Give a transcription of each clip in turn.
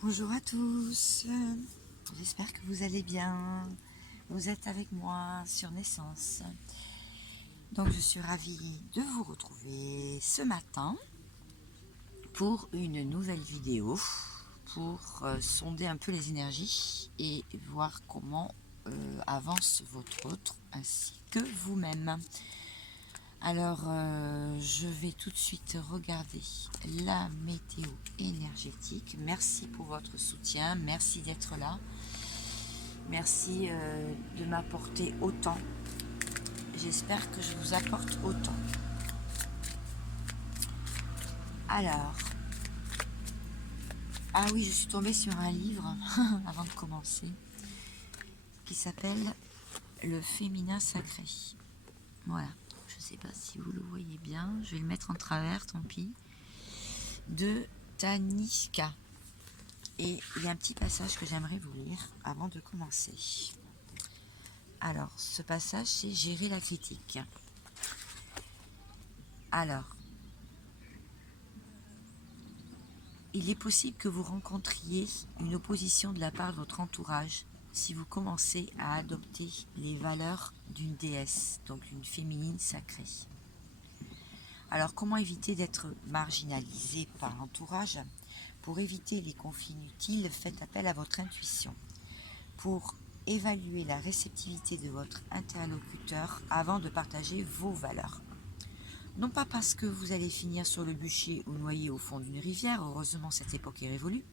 Bonjour à tous, j'espère que vous allez bien, vous êtes avec moi sur Naissance. Donc je suis ravie de vous retrouver ce matin pour une nouvelle vidéo, pour sonder un peu les énergies et voir comment avance votre autre ainsi que vous-même. Alors, je vais tout de suite regarder la météo énergétique. Merci pour votre soutien, merci d'être là. Merci de m'apporter autant. J'espère que je vous apporte autant. Alors, ah oui, je suis tombée sur un livre avant de commencer qui s'appelle Le féminin sacré. Voilà, je ne sais pas si vous le voyez bien, je vais le mettre en travers, tant pis. De Tanishka. Et il y a un petit passage que j'aimerais vous lire avant de commencer. Alors, ce passage, c'est gérer la critique. Alors, il est possible que vous rencontriez une opposition de la part de votre entourage si vous commencez à adopter les valeurs d'une déesse, donc une féminine sacrée. Alors, comment éviter d'être marginalisé par l'entourage? Pour éviter les conflits inutiles, faites appel à votre intuition. Pour évaluer la réceptivité de votre interlocuteur avant de partager vos valeurs. Non pas parce que vous allez finir sur le bûcher ou noyé au fond d'une rivière, heureusement cette époque est révolue,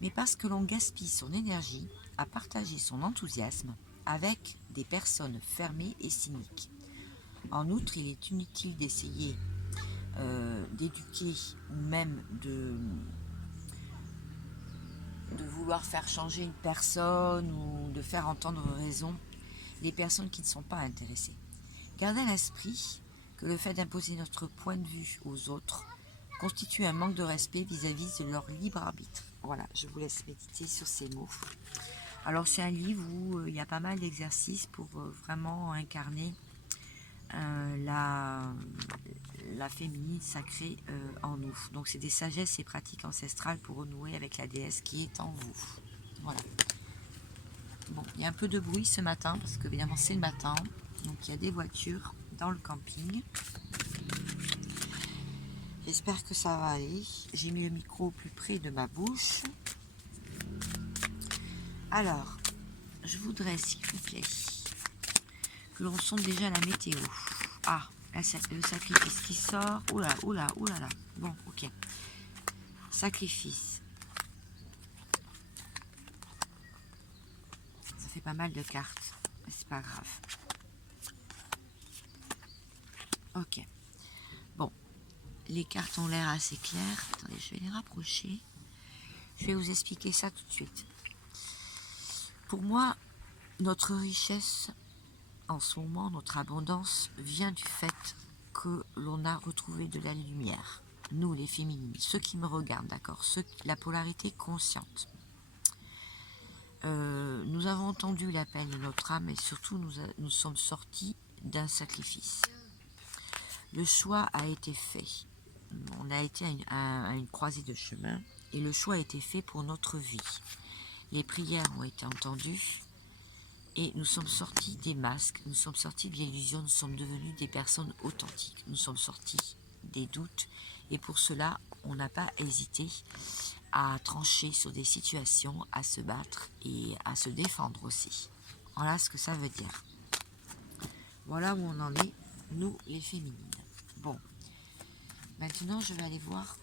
mais parce que l'on gaspille son énergie à partager son enthousiasme avec des personnes fermées et cyniques. En outre, il est inutile d'essayer d'éduquer ou même de vouloir faire changer une personne ou de faire entendre raison les personnes qui ne sont pas intéressées. Gardez à l'esprit que le fait d'imposer notre point de vue aux autres constitue un manque de respect vis-à-vis de leur libre arbitre. Voilà, je vous laisse méditer sur ces mots. Alors c'est un livre où il y a pas mal d'exercices pour vraiment incarner la féminine sacrée en nous. Donc c'est des sagesses et pratiques ancestrales pour renouer avec la déesse qui est en vous. Voilà. Bon, il y a un peu de bruit ce matin parce que évidemment c'est le matin, donc il y a des voitures dans le camping. J'espère que ça va aller. J'ai mis le micro plus près de ma bouche. Alors, je voudrais s'il vous plaît que l'on sonde déjà la météo. Ah, le sacrifice qui sort. Oula, oula, oula là. Bon, ok. Sacrifice. Ça fait pas mal de cartes, mais c'est pas grave. Ok. Bon, les cartes ont l'air assez claires. Attendez, je vais les rapprocher. Je vais vous expliquer ça tout de suite. Pour moi, notre richesse en ce moment, notre abondance vient du fait que l'on a retrouvé de la lumière. Nous, les féminines, ceux qui me regardent, d'accord, la polarité consciente. Nous avons entendu l'appel de notre âme et surtout nous sommes sortis d'un sacrifice. Le choix a été fait. On a été à une croisée de chemin et le choix a été fait pour notre vie. Les prières ont été entendues et nous sommes sortis des masques, nous sommes sortis de l'illusion, nous sommes devenus des personnes authentiques. Nous sommes sortis des doutes et pour cela, on n'a pas hésité à trancher sur des situations, à se battre et à se défendre aussi. Voilà ce que ça veut dire. Voilà où on en est, nous les féminines. Bon, maintenant je vais aller voir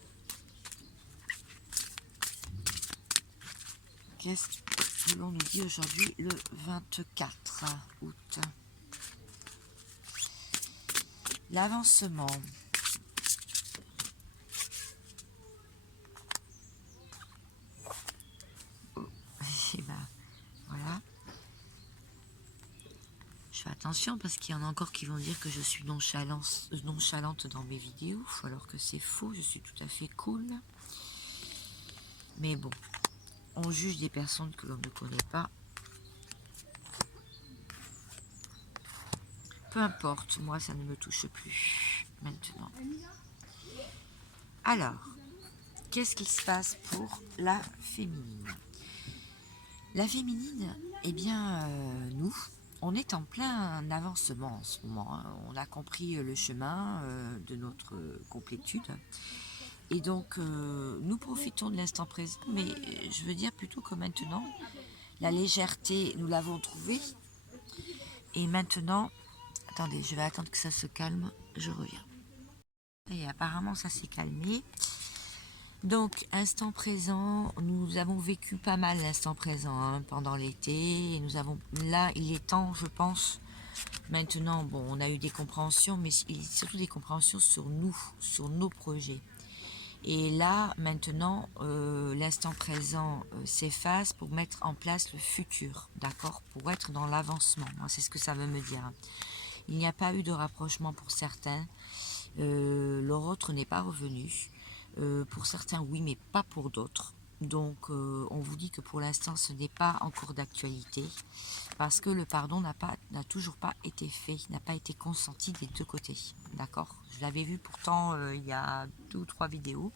qu'est-ce que l'on nous dit aujourd'hui le 24 août. L'avancement. Et ben, voilà. Je fais attention parce qu'il y en a encore qui vont dire que je suis nonchalante dans mes vidéos, alors que c'est faux, je suis tout à fait cool. Mais bon, on juge des personnes que l'on ne connaît pas. Peu importe, moi ça ne me touche plus maintenant. Alors, qu'est-ce qui se passe pour la féminine? La féminine, eh bien, nous, on est en plein avancement en ce moment, hein. On a compris le chemin de notre complétude. Et donc, nous profitons de l'instant présent, mais je veux dire plutôt que maintenant, la légèreté, nous l'avons trouvée. Et maintenant, attendez, je vais attendre que ça se calme, je reviens. Et apparemment, ça s'est calmé. Donc, instant présent, nous avons vécu pas mal l'instant présent hein, pendant l'été. Et nous avons, là, il est temps, je pense, maintenant, bon, on a eu des compréhensions, mais surtout des compréhensions sur nous, sur nos projets. Et là, maintenant, l'instant présent s'efface pour mettre en place le futur, d'accord? Pour être dans l'avancement, c'est ce que ça veut me dire. Il n'y a pas eu de rapprochement pour certains, leur autre n'est pas revenu. Pour certains, oui, mais pas pour d'autres. Donc, on vous dit que pour l'instant, ce n'est pas en cours d'actualité, parce que le pardon n'a toujours pas été fait, n'a pas été consenti des deux côtés, d'accord? Je l'avais vu pourtant il y a 2 ou 3 vidéos.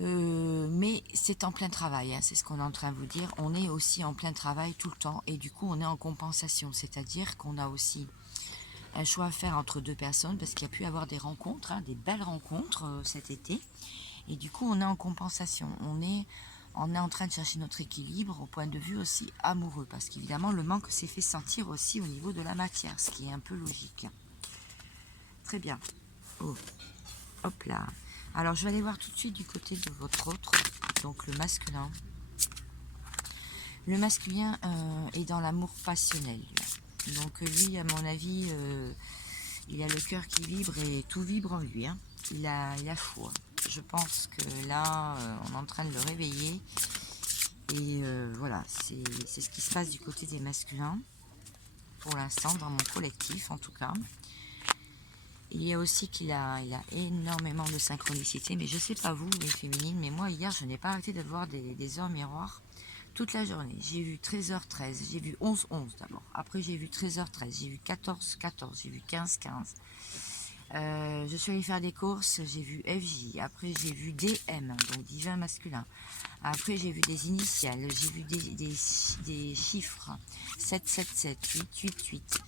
Mais c'est en plein travail, hein, c'est ce qu'on est en train de vous dire. On est aussi en plein travail tout le temps, et du coup, on est en compensation, c'est-à-dire qu'on a aussi un choix à faire entre deux personnes, parce qu'il y a pu y avoir des rencontres, hein, des belles rencontres cet été. Et du coup, on est en compensation. On est en train de chercher notre équilibre au point de vue aussi amoureux. Parce qu'évidemment, le manque s'est fait sentir aussi au niveau de la matière, ce qui est un peu logique. Très bien. Oh. Hop là. Alors, je vais aller voir tout de suite du côté de votre autre, donc le masculin. Le masculin est dans l'amour passionnel. Donc, lui, à mon avis, il a le cœur qui vibre et tout vibre en lui. Hein. Il a foi. Je pense que là, on est en train de le réveiller. Et voilà, c'est ce qui se passe du côté des masculins. Pour l'instant, dans mon collectif en tout cas. Il y a aussi qu'il a énormément de synchronicité. Mais je ne sais pas vous, les féminines, mais moi, hier, je n'ai pas arrêté de voir des heures miroirs toute la journée. J'ai vu 13h13, j'ai vu 11h11 d'abord. Après, j'ai vu 13h13, j'ai vu 14h14, j'ai vu 15h15. Je suis allée faire des courses, j'ai vu FJ, après j'ai vu DM, donc divin masculin. Après j'ai vu des initiales, j'ai vu des chiffres, 777, 888.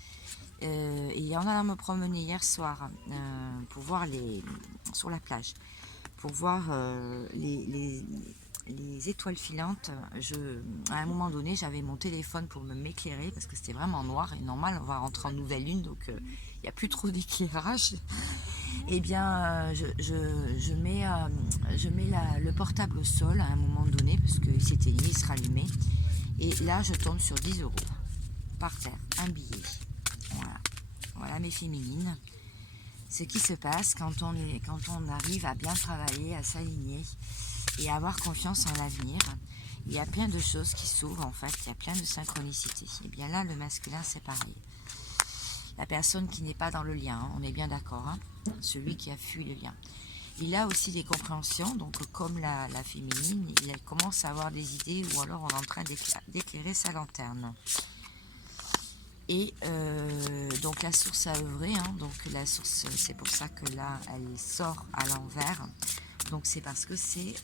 Et en allant me promener hier soir pour voir sur la plage, pour voir les étoiles filantes, à un moment donné, j'avais mon téléphone pour m'éclairer parce que c'était vraiment noir et normal, on va rentrer en nouvelle lune, donc il n'y a plus trop d'éclairage. Eh bien, je mets le portable au sol à un moment donné parce qu'il s'éteignait, il se rallumait. Et là, je tombe sur 10 € par terre, un billet. Voilà, voilà mes féminines. Ce qui se passe quand on arrive à bien travailler, à s'aligner et à avoir confiance en l'avenir, il y a plein de choses qui s'ouvrent en fait, il y a plein de synchronicité. Et bien là, le masculin, c'est pareil. La personne qui n'est pas dans le lien, hein, on est bien d'accord, hein, celui qui a fui le lien. Il a aussi des compréhensions, donc comme la féminine, il commence à avoir des idées ou alors on est en train d'éclairer sa lanterne. Et donc la source a œuvré, hein, donc la source, c'est pour ça que là, elle sort à l'envers. Donc c'est parce que c'est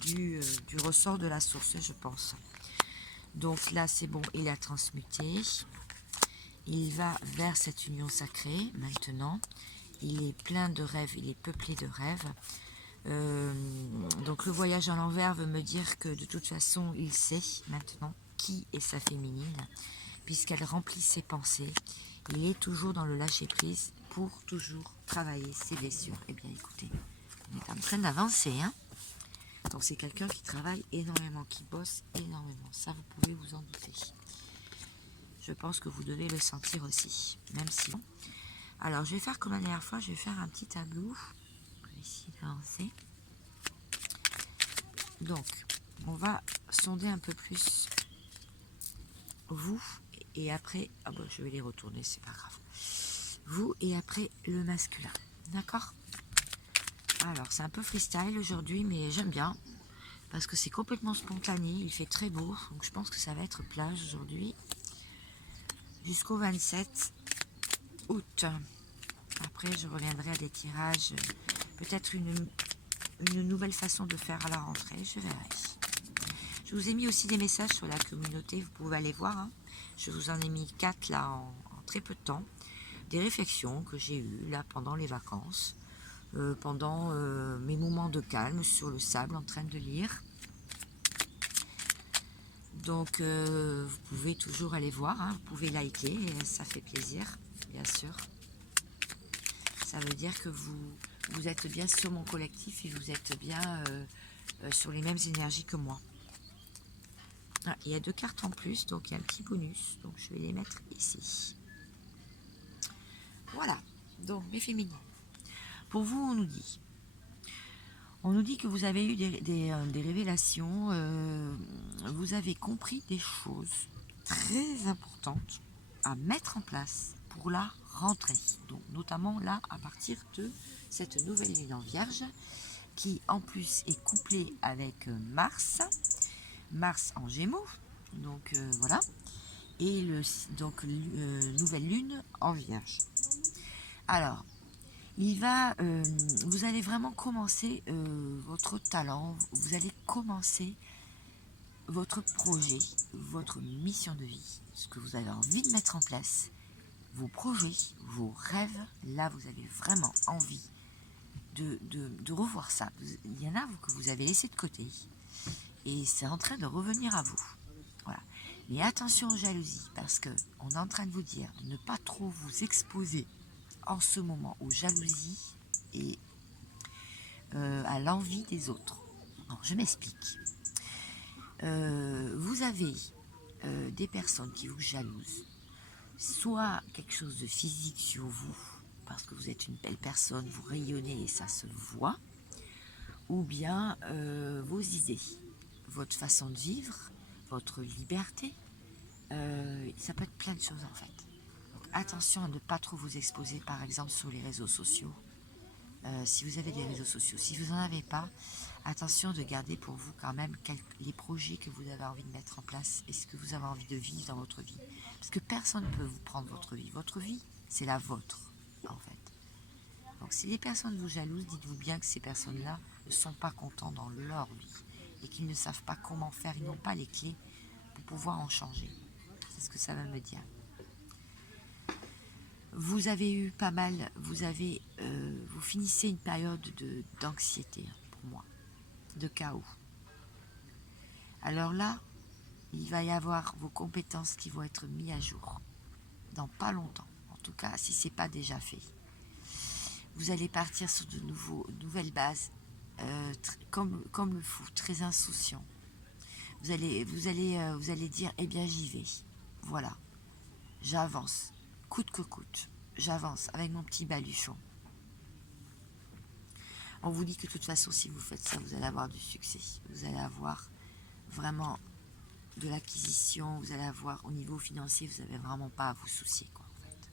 du ressort de la source, je pense. Donc là, c'est bon, il a transmuté. Il va vers cette union sacrée, maintenant. Il est plein de rêves, il est peuplé de rêves. Donc le voyage à l'envers veut me dire que de toute façon, il sait maintenant qui est sa féminine, puisqu'elle remplit ses pensées. Il est toujours dans le lâcher-prise pour toujours travailler ses blessures. Eh bien écoutez, on est en train d'avancer, hein. Donc c'est quelqu'un qui travaille énormément, qui bosse énormément. Ça, vous pouvez vous en douter. Je pense que vous devez le sentir aussi, même si... Alors, je vais faire comme la dernière fois, je vais faire un petit tableau. Je vais essayer d'avancer. Donc, on va sonder un peu plus vous, et après... Ah bon, je vais les retourner, c'est pas grave. Vous, et après, le masculin. D'accord? Alors, c'est un peu freestyle aujourd'hui, mais j'aime bien. Parce que c'est complètement spontané, il fait très beau. Donc, je pense que ça va être plage aujourd'hui. Jusqu'au 27 août. Après, je reviendrai à des tirages, peut-être une une nouvelle façon de faire à la rentrée, je verrai. Je vous ai mis aussi des messages sur la communauté, vous pouvez aller voir. Hein. Je vous en ai mis 4 là en très peu de temps. Des réflexions que j'ai eues là pendant les vacances, pendant mes moments de calme sur le sable en train de lire. Donc vous pouvez toujours aller voir, hein. Vous pouvez liker, et ça fait plaisir, bien sûr. Ça veut dire que vous êtes bien sur mon collectif et vous êtes bien sur les mêmes énergies que moi. Ah, il y a 2 cartes en plus, donc il y a un petit bonus, donc je vais les mettre ici. Voilà, donc mes féminines. Pour vous, on nous dit que vous avez eu des révélations, vous avez compris des choses très importantes à mettre en place pour la rentrée. Donc notamment là, à partir de cette nouvelle lune en Vierge, qui en plus est couplée avec Mars en Gémeaux, donc voilà, et nouvelle lune en Vierge. Alors, vous allez vraiment commencer votre talent, vous allez commencer votre projet, votre mission de vie, ce que vous avez envie de mettre en place, vos projets, vos rêves. Là, vous avez vraiment envie de revoir ça. Il y en a que vous avez laissé de côté et c'est en train de revenir à vous. Voilà. Mais attention aux jalousies, parce que on est en train de vous dire de ne pas trop vous exposer en ce moment aux jalousies et à l'envie des autres. Alors, je m'explique. Vous avez des personnes qui vous jalousent, soit quelque chose de physique sur vous, parce que vous êtes une belle personne, vous rayonnez et ça se voit, ou bien vos idées, votre façon de vivre, votre liberté, ça peut être plein de choses en fait. Donc attention à ne pas trop vous exposer par exemple sur les réseaux sociaux. Si vous avez des réseaux sociaux, si vous n'en avez pas, attention de garder pour vous quand même les projets que vous avez envie de mettre en place et ce que vous avez envie de vivre dans votre vie. Parce que personne ne peut vous prendre votre vie. Votre vie, c'est la vôtre, en fait. Donc si les personnes vous jalousent, dites-vous bien que ces personnes-là ne sont pas contents dans leur vie et qu'ils ne savent pas comment faire, ils n'ont pas les clés pour pouvoir en changer. C'est ce que ça veut me dire. Vous avez eu pas mal, vous finissez une période d'anxiété pour moi, de chaos. Alors là, il va y avoir vos compétences qui vont être mises à jour dans pas longtemps. En tout cas, si ce n'est pas déjà fait. Vous allez partir sur de nouvelles bases, comme le fou, très insouciant. Vous allez dire, eh bien j'y vais. Voilà, j'avance, coûte que coûte. J'avance avec mon petit baluchon. On vous dit que de toute façon, si vous faites ça, vous allez avoir du succès. Vous allez avoir vraiment de l'acquisition. Vous allez avoir, au niveau financier, vous n'avez vraiment pas à vous soucier, quoi, en fait.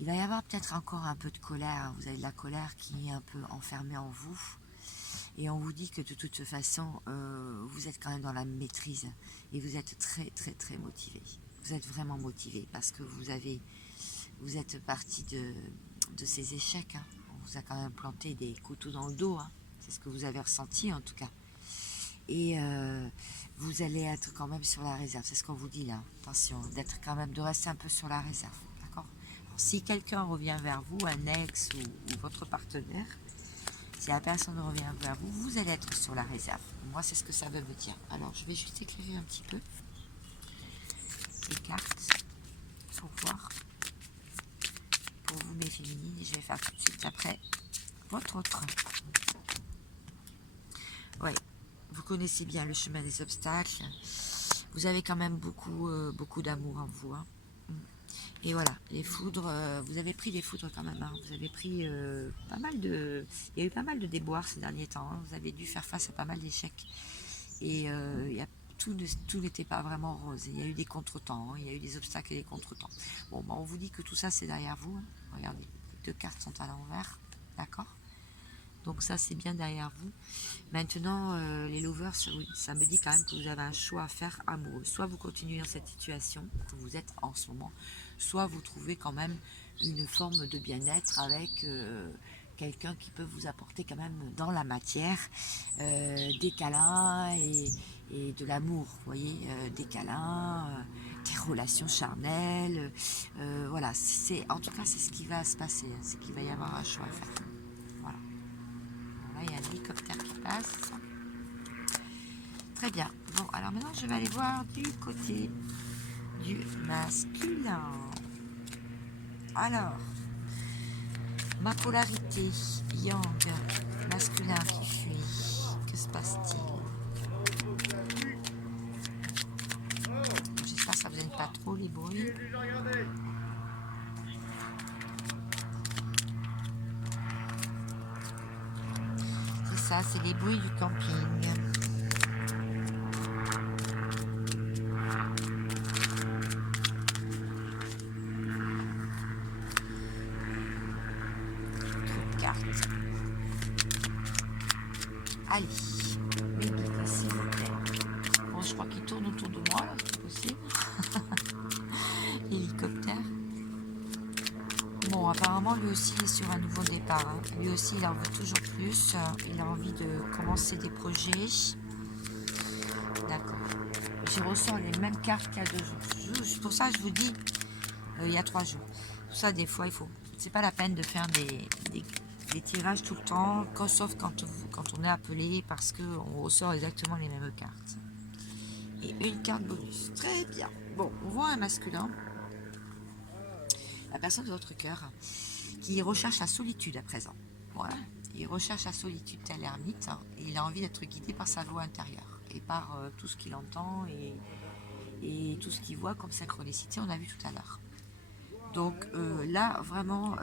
Il va y avoir peut-être encore un peu de colère. Vous avez de la colère qui est un peu enfermée en vous. Et on vous dit que de toute façon, vous êtes quand même dans la maîtrise. Et vous êtes très, très, très motivé. Vous êtes vraiment motivé parce que vous êtes parti de ces échecs. Hein. On vous a quand même planté des couteaux dans le dos. Hein. C'est ce que vous avez ressenti en tout cas. Et vous allez être quand même sur la réserve. C'est ce qu'on vous dit là. Attention, de rester un peu sur la réserve. D'accord ? Alors, si quelqu'un revient vers vous, un ex ou votre partenaire, si la personne revient vers vous, vous allez être sur la réserve. Moi, c'est ce que ça veut me dire. Alors, je vais juste éclairer un petit peu les cartes pour voir. Pour vous mes féminines, et je vais faire tout de suite après votre autre. Oui, vous connaissez bien le chemin des obstacles. Vous avez quand même beaucoup d'amour en vous. Hein. Et voilà, les foudres, vous avez pris des foudres quand même. Hein. Vous avez pris pas mal de... Il y a eu pas mal de déboires ces derniers temps. Hein. Vous avez dû faire face à pas mal d'échecs. Et tout n'était pas vraiment rose. Il y a eu des contretemps, hein. Il y a eu des obstacles et des contretemps. Bon, on vous dit que tout ça c'est derrière vous. Hein. Regardez, les 2 cartes sont à l'envers, d'accord ? Donc ça c'est bien derrière vous. Maintenant, les lovers, ça me dit quand même que vous avez un choix à faire amoureux. Soit vous continuez dans cette situation que vous êtes en ce moment, soit vous trouvez quand même une forme de bien-être avec quelqu'un qui peut vous apporter quand même dans la matière des câlins et de l'amour, vous voyez, des câlins, des relations charnelles, voilà, en tout cas c'est ce qui va se passer, hein, c'est qu'il va y avoir un choix à faire. Voilà. Bon, là il y a un hélicoptère qui passe. Très bien. Bon, alors maintenant je vais aller voir du côté du masculin. Alors, ma polarité, yang, masculin qui fuit, que se passe-t-il? J'espère que ça vous gêne pas trop les bruits. C'est ça, c'est les bruits du camping. Allez, Mélissa, s'il vous plaît. Bon, je crois qu'il tourne autour de moi, là, c'est possible. Hélicoptère. Bon, apparemment, lui aussi, il est sur un nouveau départ. Hein. Lui aussi, il en veut toujours plus. Il a envie de commencer des projets. D'accord. Je ressens les mêmes cartes qu'il y a 2 jours. C'est pour ça que je vous dis, il y a 3 jours. Tout ça, des fois, il faut. C'est pas la peine de faire des tirages tout le temps, sauf quand on est appelé, parce qu'on ressort exactement les mêmes cartes. Et une carte bonus. Très bien. Bon, on voit un masculin, la personne de votre cœur, qui recherche la solitude à présent. Voilà. Il recherche la solitude tel l'ermite, hein, et il a envie d'être guidé par sa voix intérieure et par tout ce qu'il entend et tout ce qu'il voit comme synchronicité, on a vu tout à l'heure. Donc là, vraiment,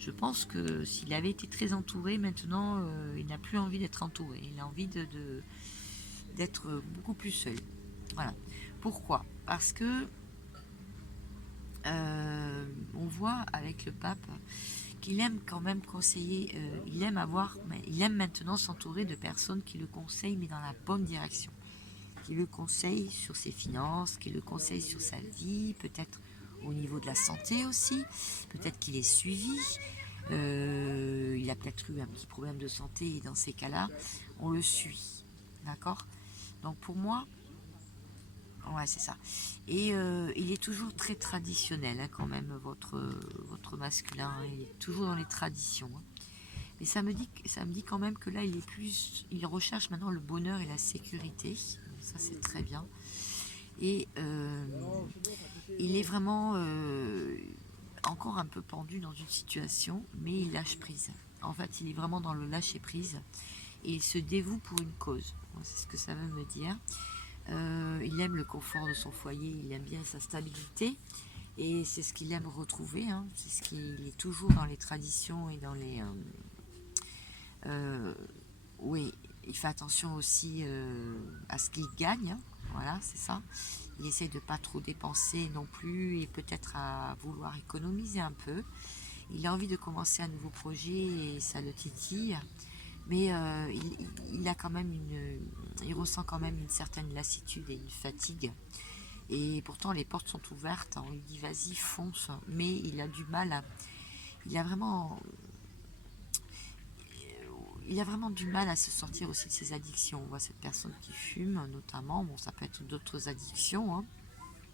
je pense que s'il avait été très entouré, maintenant, il n'a plus envie d'être entouré. Il a envie d'être beaucoup plus seul. Voilà. Pourquoi? Parce que on voit avec le pape qu'il aime quand même conseiller, il aime maintenant s'entourer de personnes qui le conseillent, mais dans la bonne direction. Qui le conseillent sur ses finances, qui le conseillent sur sa vie, peut-être au niveau de la santé aussi, peut-être qu'il est suivi, il a peut-être eu un petit problème de santé et dans ces cas-là, on le suit, d'accord? Donc pour moi, ouais c'est ça. Et il est toujours très traditionnel hein, quand même, votre masculin, hein, il est toujours dans les traditions. Hein. Mais ça me dit quand même que là il recherche maintenant le bonheur et la sécurité, ça c'est très bien. Et il est vraiment encore un peu pendu dans une situation, mais il lâche prise. En fait, il est vraiment dans le lâcher prise et il se dévoue pour une cause. C'est ce que ça veut me dire. Il aime le confort de son foyer, il aime bien sa stabilité et c'est ce qu'il aime retrouver. Hein. C'est ce qu'il est toujours dans les traditions et dans les. Oui, il fait attention aussi à ce qu'il gagne. Hein. Voilà, c'est ça. Il essaie de pas trop dépenser non plus et peut-être à vouloir économiser un peu. Il a envie de commencer un nouveau projet et ça le titille. Mais il a quand même il ressent quand même une certaine lassitude et une fatigue. Et pourtant les portes sont ouvertes. On lui dit vas-y fonce. Mais il a du mal. Il a vraiment du mal à se sortir aussi de ses addictions. On voit cette personne qui fume notamment. Bon, ça peut être d'autres addictions. Hein.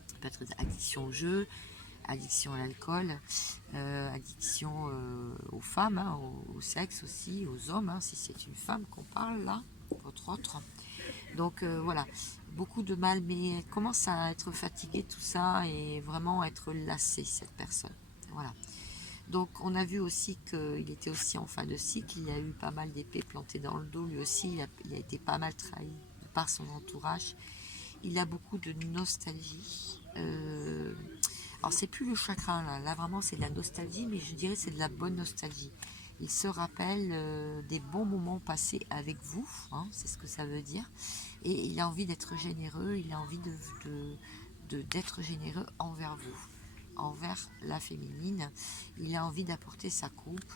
Ça peut être addiction au jeu, addiction à l'alcool, addiction aux femmes, hein, au sexe aussi, aux hommes, hein, si c'est une femme qu'on parle là, entre autres. Donc voilà, beaucoup de mal, mais elle commence à être fatiguée de tout ça et vraiment être lassée, cette personne. Voilà. Donc on a vu aussi qu'il était aussi en fin de cycle, il y a eu pas mal d'épées plantées dans le dos, lui aussi il a été pas mal trahi par son entourage. Il a beaucoup de nostalgie. Alors c'est plus le chagrin là vraiment c'est de la nostalgie, mais je dirais c'est de la bonne nostalgie. Il se rappelle des bons moments passés avec vous, hein, c'est ce que ça veut dire. Et il a envie d'être généreux, il a envie d'être généreux envers vous, envers la féminine. Il a envie d'apporter sa coupe.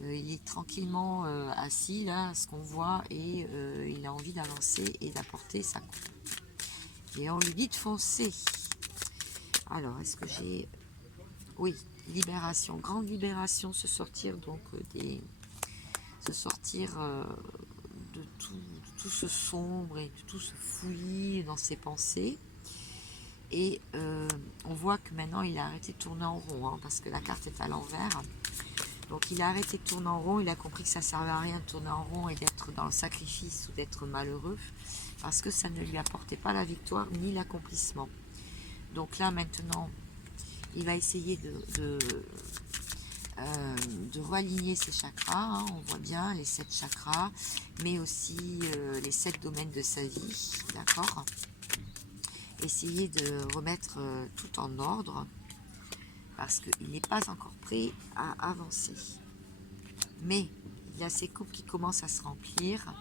Il est tranquillement assis là, ce qu'on voit, et il a envie d'avancer et d'apporter sa coupe. Et on lui dit de foncer. Alors, est-ce que j'ai... Oui, libération, grande libération, se sortir donc se sortir de tout ce sombre et de tout ce fouillis dans ses pensées. Et on voit que maintenant il a arrêté de tourner en rond, hein, parce que la carte est à l'envers. Donc il a arrêté de tourner en rond, il a compris que ça ne servait à rien de tourner en rond et d'être dans le sacrifice ou d'être malheureux, parce que ça ne lui apportait pas la victoire ni l'accomplissement. Donc là maintenant, il va essayer de realigner ses chakras, hein, on voit bien les 7 chakras, mais aussi les 7 domaines de sa vie, d'accord. Essayer de remettre tout en ordre, parce qu'il n'est pas encore prêt à avancer. Mais il y a ces coupes qui commencent à se remplir.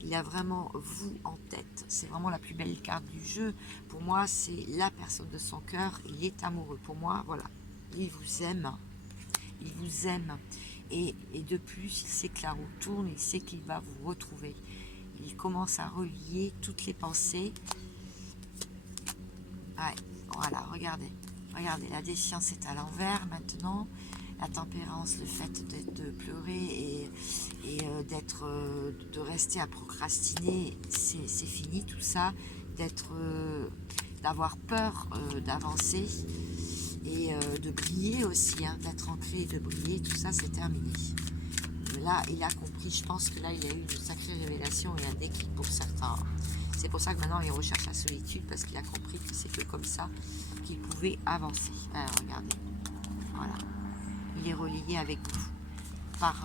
Il a vraiment vous en tête. C'est vraiment la plus belle carte du jeu. Pour moi, c'est la personne de son cœur. Il est amoureux. Pour moi, voilà. Il vous aime. Il vous aime. Et de plus, il sait que la roue tourne. Il sait qu'il va vous retrouver. Il commence à relier toutes les pensées. Ouais, voilà, regardez. Regardez, la défiance est à l'envers maintenant. La tempérance, le fait de pleurer et de rester à procrastiner, c'est fini tout ça. D'avoir peur d'avancer et de briller aussi, hein, d'être ancré et de briller, tout ça c'est terminé. Là, il a compris, je pense que là, il a eu une sacrée révélation et un déclic pour certains. C'est pour ça que maintenant, il recherche la solitude, parce qu'il a compris que c'est que comme ça qu'il pouvait avancer. Alors, regardez, voilà. Il est relié avec vous, par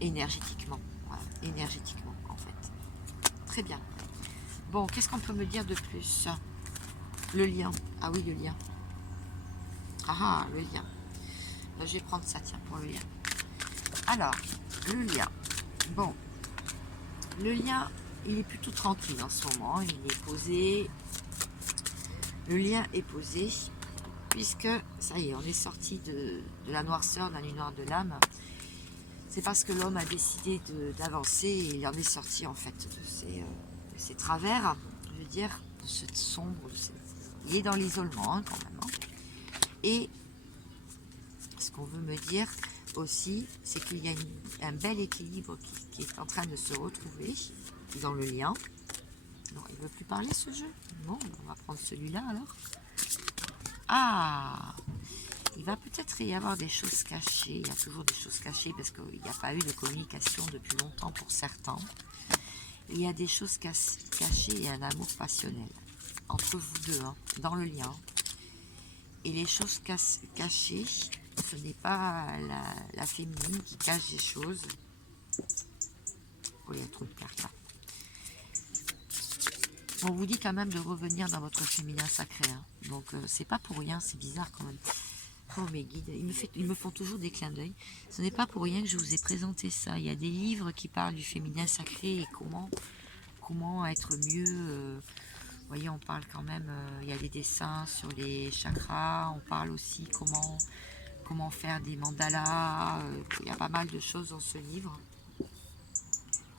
énergétiquement. Voilà, énergétiquement, en fait. Très bien. Bon, qu'est-ce qu'on peut me dire de plus? Le lien. Ah oui, le lien. Ah, le lien. Là, je vais prendre ça, tiens, pour le lien. Alors, le lien. Bon, le lien, il est plutôt tranquille en ce moment. Il est posé. Le lien est posé, puisque, ça y est, on est sorti de la noirceur, de la nuit noire de l'âme. C'est parce que l'homme a décidé d'avancer et il en est sorti, en fait, de ses travers, je veux dire, de ce sombre. Il est dans l'isolement, hein, quand même. Hein. Et ce qu'on veut me dire aussi, c'est qu'il y a un bel équilibre qui est en train de se retrouver dans le lien. Non, il ne veut plus parler, ce jeu. Bon, on va prendre celui-là alors. Ah, il va peut-être y avoir des choses cachées. Il y a toujours des choses cachées parce qu'il n'y a pas eu de communication depuis longtemps pour certains. Il y a des choses cachées et un amour passionnel entre vous deux, hein, dans le lien. Et les choses cachées, ce n'est pas la féminine qui cache des choses. Oh, il y a trop de cartes là. On vous dit quand même de revenir dans votre féminin sacré. Hein. Donc, c'est pas pour rien, c'est bizarre quand même. Oh, mes guides, ils me font toujours des clins d'œil. Ce n'est pas pour rien que je vous ai présenté ça. Il y a des livres qui parlent du féminin sacré et comment être mieux. Vous voyez, on parle quand même, il y a des dessins sur les chakras. On parle aussi comment faire des mandalas. Il y a pas mal de choses dans ce livre.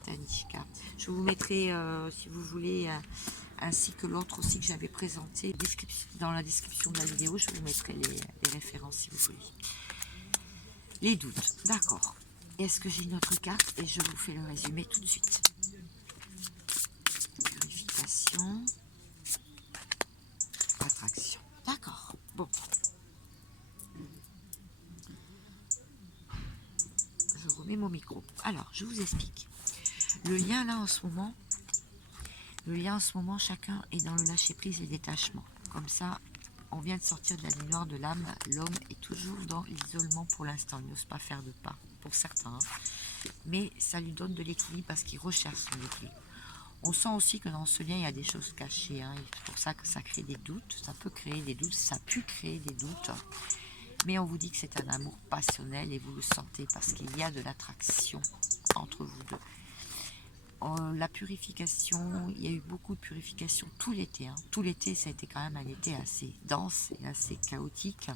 Tanishka. Je vous mettrai, si vous voulez, ainsi que l'autre aussi que j'avais présenté dans la description de la vidéo. Je vous mettrai les références si vous voulez. Les doutes, d'accord. Est-ce que j'ai une autre carte? Et je vous fais le résumé tout de suite. Purification. Attraction. D'accord. Bon. Je remets mon micro. Alors, je vous explique. Le lien là en ce moment, chacun est dans le lâcher-prise et le détachement. Comme ça, on vient de sortir de la nuit noire de l'âme. L'homme est toujours dans l'isolement pour l'instant. Il n'ose pas faire de pas, pour certains. Hein. Mais ça lui donne de l'équilibre parce qu'il recherche son équilibre. On sent aussi que dans ce lien, il y a des choses cachées. Hein. C'est pour ça que ça crée des doutes. Ça peut créer des doutes. Ça a pu créer des doutes. Mais on vous dit que c'est un amour passionnel et vous le sentez parce qu'il y a de l'attraction entre vous deux. La purification, il y a eu beaucoup de purification tout l'été. Hein. Tout l'été, ça a été quand même un été assez dense et assez chaotique.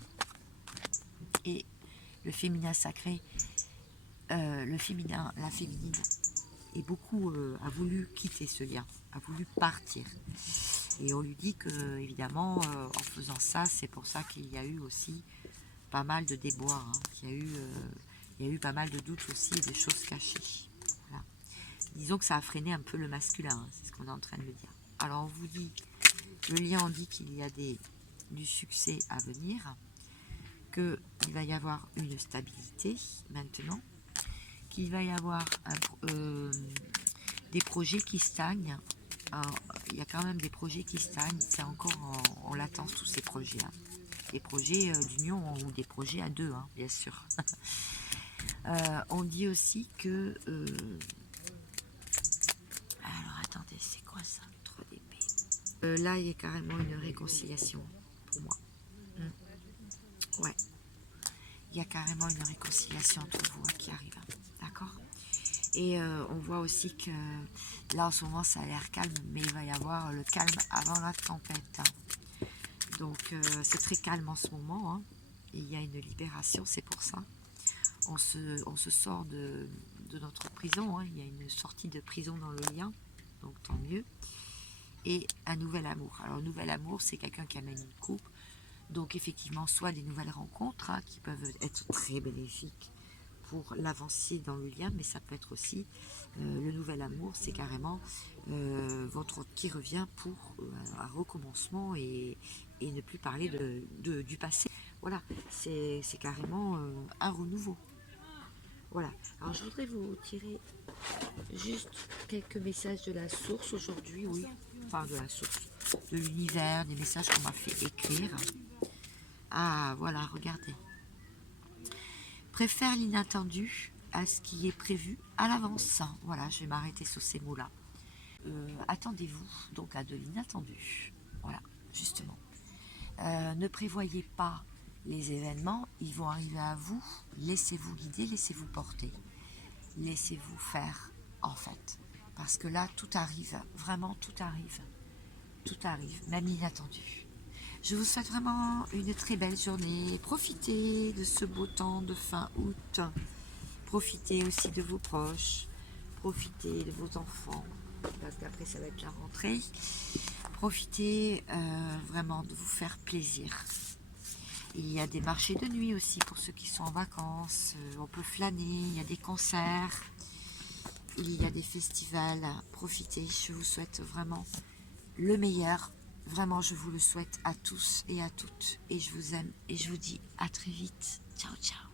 Et le féminin sacré, la féminine, et beaucoup a voulu quitter ce lien, a voulu partir. Et on lui dit que, évidemment, en faisant ça, c'est pour ça qu'il y a eu aussi pas mal de déboires. Hein. Il il y a eu pas mal de doutes aussi et de choses cachées. Voilà. Disons que ça a freiné un peu le masculin, hein, c'est ce qu'on est en train de me dire. Alors on vous dit, le lien en dit qu'il y a du succès à venir, qu'il va y avoir une stabilité maintenant, qu'il va y avoir des projets qui stagnent. Alors, il y a quand même des projets qui stagnent, c'est encore en latence tous ces projets. Hein. Des projets d'union ou des projets à deux, hein, bien sûr. On dit aussi que... alors attendez, c'est quoi ça? Trop d'épée. Là, il y a carrément une réconciliation pour moi. Ouais. Il y a carrément une réconciliation entre vous qui arrive. D'accord? Et on voit aussi que là en ce moment ça a l'air calme, mais il va y avoir le calme avant la tempête. Hein. Donc c'est très calme en ce moment. Hein. Et il y a une libération, c'est pour ça. On se sort de notre prison. Hein. Il y a une sortie de prison dans le lien, donc tant mieux. Et un nouvel amour. Alors un nouvel amour, c'est quelqu'un qui amène une coupe. Donc effectivement, soit des nouvelles rencontres hein, qui peuvent être très bénéfiques pour l'avancée dans le lien, mais ça peut être aussi le nouvel amour, c'est carrément votre qui revient pour un recommencement et ne plus parler du passé. Voilà, c'est carrément un renouveau. Voilà, alors je voudrais vous tirer juste quelques messages de la source aujourd'hui, oui, enfin de la source, de l'univers, des messages qu'on m'a fait écrire. Ah, voilà, regardez. Préfère l'inattendu à ce qui est prévu à l'avance. Voilà, je vais m'arrêter sur ces mots-là. Attendez-vous donc à de l'inattendu. Voilà, justement. Ne prévoyez pas les événements, ils vont arriver à vous. Laissez-vous guider, laissez-vous porter. Laissez-vous faire, en fait. Parce que là, tout arrive, vraiment tout arrive. Tout arrive, même l'inattendu. Je vous souhaite vraiment une très belle journée. Profitez de ce beau temps de fin août. Profitez aussi de vos proches. Profitez de vos enfants. Parce qu'après, ça va être la rentrée. Profitez vraiment de vous faire plaisir. Il y a des marchés de nuit aussi pour ceux qui sont en vacances. On peut flâner. Il y a des concerts. Il y a des festivals. Profitez. Je vous souhaite vraiment le meilleur. Vraiment, je vous le souhaite à tous et à toutes. Et je vous aime et je vous dis à très vite. Ciao, ciao.